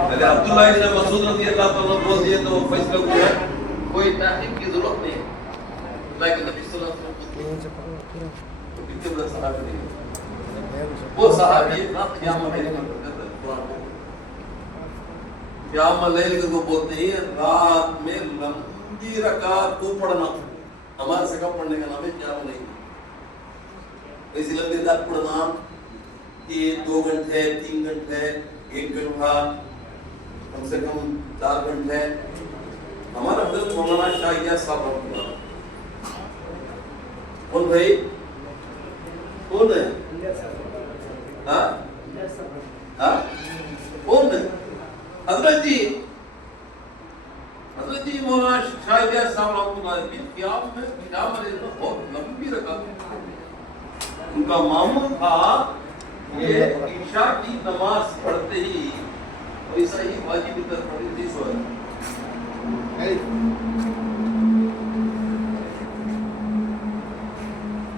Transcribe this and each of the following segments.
عبداللہ ابن مسعود رضی اللہ تعالیٰ بول دیے تو فیصلہ ہوا کوئی تحقیق کی ضرورت نہیں ہے لیکن نبی صلی اللہ علیہ وسلم کتنے بڑے صحابی تھے وہ صحابی قیام اللیل قیام اللیل کو بولتے ہیں رات میں لمبی رکعت کو پڑھنا. ہمارے سے کم پڑھنے کا نام ہے قیام اللیل. ایسی لمبی رکعت پڑھنا کہ 2 گھنٹے 3 گھنٹے 1 گھنٹہ کم سے کم 4 گھنٹے. ہمارا حضرت مولانا شاہ الیاس صاحب رحمۃ اللہ کون بھائی کون ہے کون ہے حضرت جی مولانا شاہ الیاس صاحب رحمۃ اللہ کی قیام میں بہت لمبی رکعت. ان کا معمول تھا یہ عشاء کی نماز پڑھتے ہی ویسا ہی واجب کی طرف پڑھی تھی سو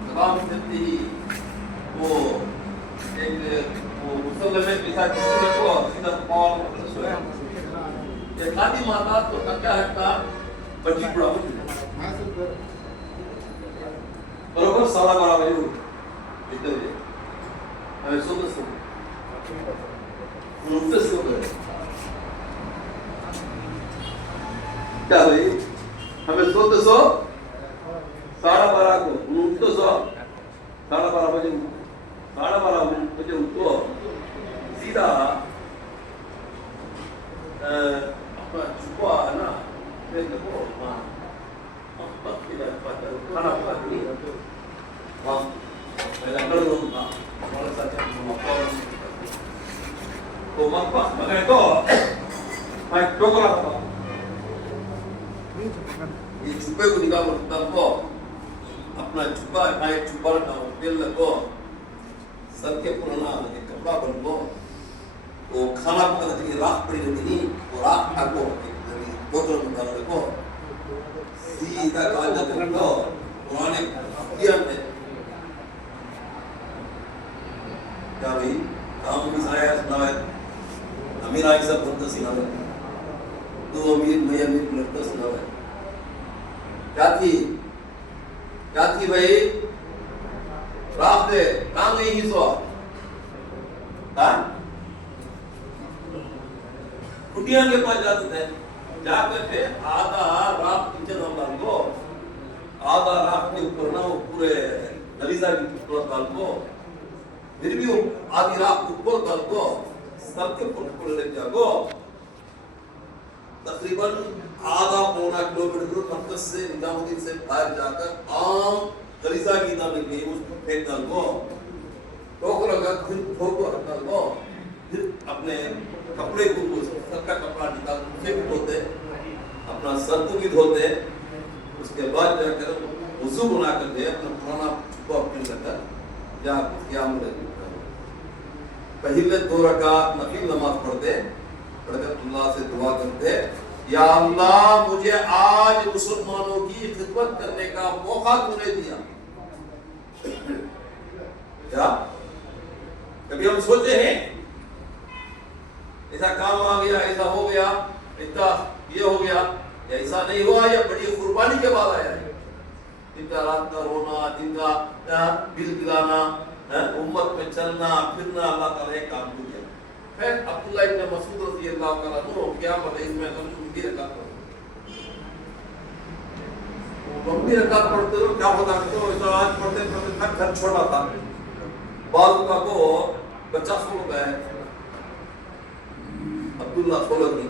سلام کرتے ہی وہ ایک مسلم میں پیسا کسی کو سیدھا پاؤں پکڑ سویا. یہ خادی ماتا تو کیا ہٹتا بچی پڑا برابر 12:30 بجے اٹھ اتنے بجے ہمیں سو کیا بھائی ہمیں سوتے 12:30 کو اٹھتے 12:30 بجے 12:30 بجے اٹھو سیدھا اپنا چھپا ہے نا دیکھو کھانا پکاتی میں اندر لوگ تھا ہمارے ساتھ تو مطبخ میں گئے تو میں ٹوکرا تھا یہ چھپے کو نکال کرتا کو اپنا چھپا ایک چھپا رکھا ہوں تیل لگو سر کے پرانا ایک کپڑا بن کو وہ کھانا پکانے کے لیے راکھ پڑی رہتی نہیں وہ راکھ ڈھاکو بوتل میں ڈال رکھو سیدھا کاجا کر دو پرانے کیا میں کیا بھائی کام بھی سایا سنا ہے امیر آئی سب بنتا سنا ہے 2 امیر میں امیر بلٹتا سنا ہے. کیا تھی بھائی راہ دے کہاں گئی ہی سو کٹیاں کے پاس جاتے تھے جا کر کے آدھا راہ کچن ہم ڈال کو آدھا راہ کے اوپر نا وہ پورے دریزہ کی ٹکڑا ڈال کو پھر بھی وہ آدھی راہ اوپر ڈال کو سب کے پڑ لے جا کو تقریباً آدھا پونا کلومیٹر مرکز سے نظام الدین سے باہر جا کر عام غریزہ کی دام نکلی اس پر پھینک ڈال کو ٹوکر لگا پھر ٹھوکو ڈال کو پھر اپنے کپڑے کو سر کا کپڑا نکال اسے بھی دھوتے اپنا سر کو بھی دھوتے اس کے بعد جا کر وضو بنا کر دے اپنا پرانا چھپا اپنے لگا یا قیام اللیل پہلے 2 رکعت نفل نماز پڑھتے پڑھ کر اللہ سے دعا کرتے یا اللہ مجھے آج مسلمانوں کی خدمت کرنے کا موقع تو نے دیا. کیا کبھی ہم سوچے ہیں ایسا کام آ گیا ایسا ہو گیا اتنا یہ ہو گیا یا ایسا نہیں ہوا یا بڑی قربانی کے بعد آیا ہے دن کا رات کا رونا دن کا بل دلانا امت میں چلنا پھرنا اللہ تعالیٰ ایک کام کو دیا. پھر عبداللہ ابن مسعود رضی اللہ تعالیٰ عنہ قیام اللیل میں لمبی رکعت لمبی رکعت پڑھتے ہو کیا ہوتا ہے تو ایسا آج پڑھتے پڑھتے گھر چھوڑا تھا بعض کا کو بچہ سو گیا ہے عبداللہ سولہ کی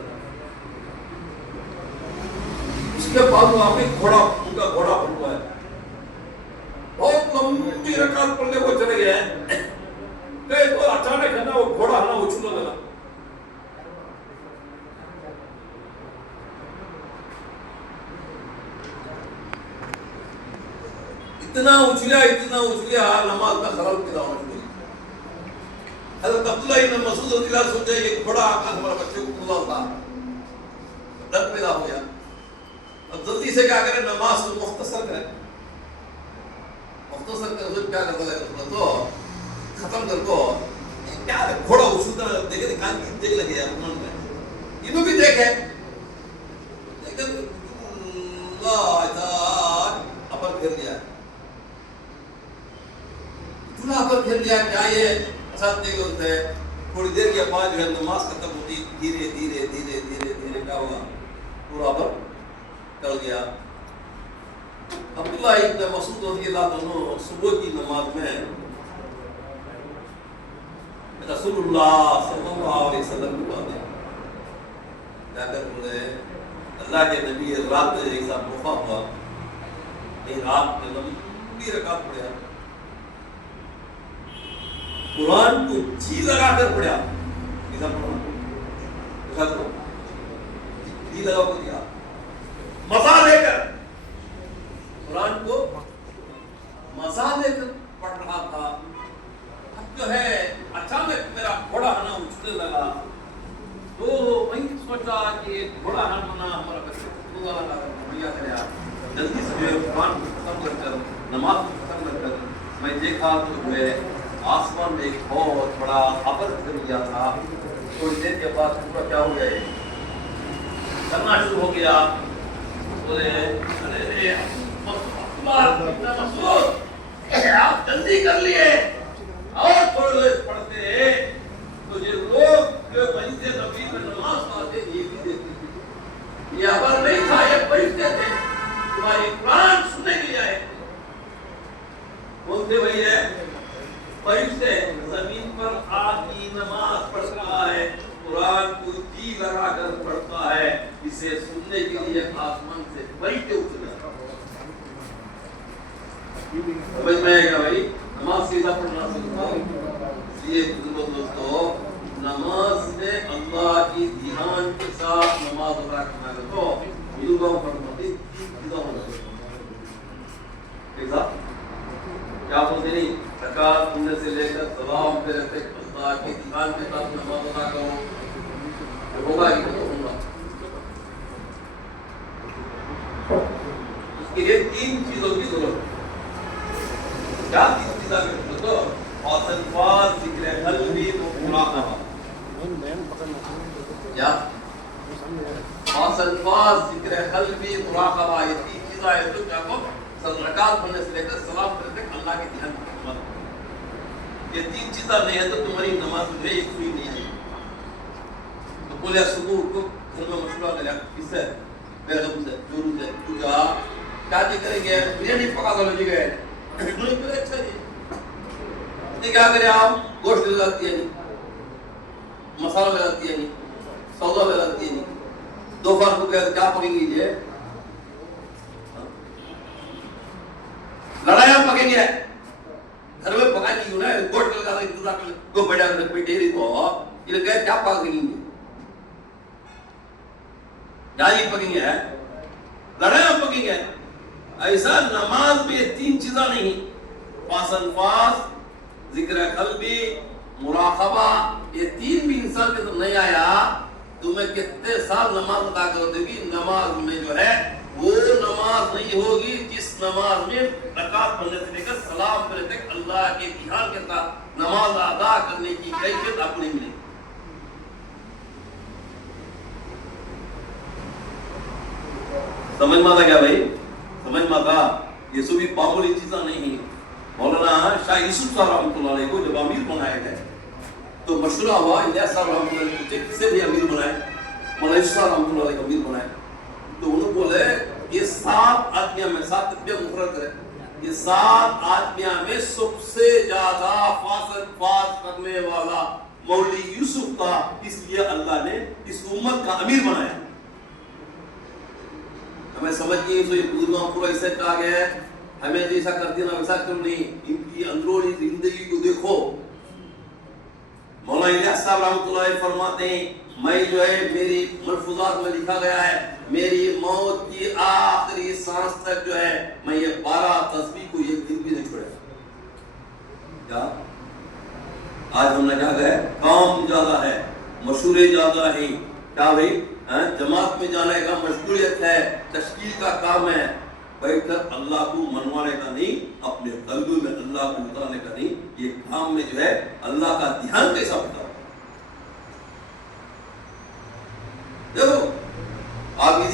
اس کے بعد وہاں پہ گھوڑا ان کا گھوڑا بن ہوا ہے بہت لمبی رکعت پڑھنے کو چلے گئے ہیں کہ تو اچانک ہے نا وہ گھوڑا ہے نا اچھلنے لگا اتنا اچھلیا نماز کا خلل پیدا ہونے لگی. حضرت عبداللہ ابن مسعود رضی اللہ سوچے یہ گھوڑا آقا ہمارے بچے کو کھلا تھا ڈر پیدا ہو گیا. اب جلدی سے کیا کریں نماز کو مختصر کریں کیا کرتا ہے تو ختم کر کو کیا گھوڑا گیت دیکھ لگے یار من میں انہوں بھی دیکھے لیکن اللہ تعالی اپر پھر لیا اتنا اپر پھر لیا کیا یہ ساتھ دیکھ ہوتے ہیں تھوڑی دیر کے بعد جو ہے نماز ختم ہوتی دھیرے دھیرے دھیرے دھیرے دھیرے کیا ہوگا پورا پر ٹل گیا عبداللہ ابن مسعود رضی اللہ عنہ صبح کی نماز میں رسول اللہ صلی اللہ علیہ وسلم کی باتیں جا کر بولے اللہ کے نبی رات میں ایسا موقع ہوا نہیں رات میں لمبی رکعت پڑھا قرآن کو جی لگا کر پڑھا ایسا پڑھا جی لگا کر دیا مزہ لے کر قرآن کو مزہ لے کر پڑھ رہا تھا اب جو ہے اچانک میرا گھوڑا ہنا اچھنے لگا تو میں سوچا کہ گھوڑا ہنا ہمارا بچہ لگا بھیا گیا جلدی سے قرآن کو ختم کر کر نماز کو ختم کر کر میں دیکھا تو جو ہے آسمان میں ایک بہت بڑا ابر گر گیا تھا تھوڑی دیر کے بعد پورا کیا ہو گیا کرنا شروع ہو گیا بولے ارے آپ جلدی کر لیے اور تھوڑے لوگ پڑھتے ہیں تو یہ لوگ جو مسجد نبی میں نماز پڑھتے یہ بھی دیکھتے تھے یہ ابر نہیں تھا یہ فرشتے تھے تمہاری قرآن سننے کے لیے آئے کون تھے بھائی ہے فرشتے زمین پر آدمی نماز پڑھ رہا ہے قرآن کو جی لگا کر پڑھتا ہے اسے سننے کے لیے آسمان سے فرشتے اتر جاتے سمجھ میں آئے گا بھائی نماز سیدھا پڑھنا سیکھو اس لیے دوستو نماز میں اللہ کی دھیان کے ساتھ نماز ادا کرنا ہے تو یوگا پڑھنا سیدھا ہونا ٹھیک ہے کیا بولتے نہیں رکعت پڑھنے سے لے کر سلام پہ رہتے اللہ کی دھیان کے ساتھ نماز ادا کرو ہوگا ہی تو ہوگا اس کے لیے 3 چیزوں کی ضرورت ہے کیا 3 چیزیں کرتے تو الفاظ ذکر قلبی و مراقبہ یا الفاظ ذکر قلبی مراقبہ یہ 3 چیزیں ہیں تو کیا کو رکعت پڑھنے سے لے کر سلام کرنے تک اللہ کے دھیان کی خدمت یہ 3 چیزیں نہیں ہے تو تمہاری نماز میں ایک ہوئی نہیں ہے تو بولے صبح کو گھر میں مشورہ کریا کس سے بیگم سے جورو سے تو کیا کریں گے بریانی پکا دو لے گئے اچھا جی کیا کریں آپ گوشت لگاتی ہے نہیں مسالہ لگاتی ہے نہیں سودا لگاتی ہے نہیں دوپہر کو کیا پکیں گی یہ لڑائیاں پکیں گے گھر میں پکانی کیوں نا گوشت لگا دیں دوسرا کو بیٹھا کر پیٹے رہی تو یہ کہے کیا پکیں گے کیا یہ پکیں گے لڑائیاں پکیں گے ایسا نماز میں یہ 3 چیزیں نہیں پاس الفاظ ذکر قلبی مراقبہ یہ 3 بھی انسان کے تو نہیں آیا تمہیں کتنے سال نماز ادا کرو گی نماز میں جو ہے وہ نماز نہیں ہوگی جس نماز میں رکعت پڑھنے سے لے کر سلام کرنے تک اللہ کے دھیان کے ساتھ نماز ادا کرنے کی کیفیت آپ کو نہیں ملے سمجھ میں آتا کیا بھائی سمجھ میں آتا یہ سبھی معمولی چیزیں نہیں ہیں مولانا شاہ یوسف صاحب رحمۃ اللہ علیہ کو جب امیر بنایا گئے تو مشورہ ہوا الیاس صاحب رحمۃ اللہ علیہ کو کسے بھی امیر بنائے مولانا یوسف صاحب رحمۃ اللہ علیہ کو امیر بنائے تو انہوں بولے یہ 7 آدمیاں میں 7 آدمیاں مقرر کرے یہ 7 آدمیاں میں سب سے زیادہ فاصل کرنے والا مولوی یوسف تھا اس لیے اللہ نے اس امت کا امیر بنایا ہمیں سمجھ گئی تو یہ پورا ایسا کہا گیا ہے ہمیں جیسا کرتی نا ویسا کیوں نہیں ان کی اندرونی زندگی کو دیکھو مولانا الیاس صاحب رحمۃ اللہ علیہ فرماتے ہیں میں جو ہے میری ملفوظات میں لکھا گیا ہے میری موت کی آخری سانس تک جو ہے میں یہ 12 تسبیح کو ایک دن بھی نہیں چھوڑا کیا آج ہم نے کیا کہا ہے کام زیادہ ہے مشورے زیادہ ہیں کیا بھائی جماعت میں جانے کا مشغولیت ہے تشکیل کا کام ہے بیٹھ کر اللہ کو منوانے کا نہیں اپنے قلب میں اللہ کو اتارنے کا نہیں یہ کام میں جو ہے اللہ کا دھیان کیسا ہوتا ہے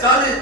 40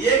1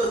10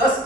10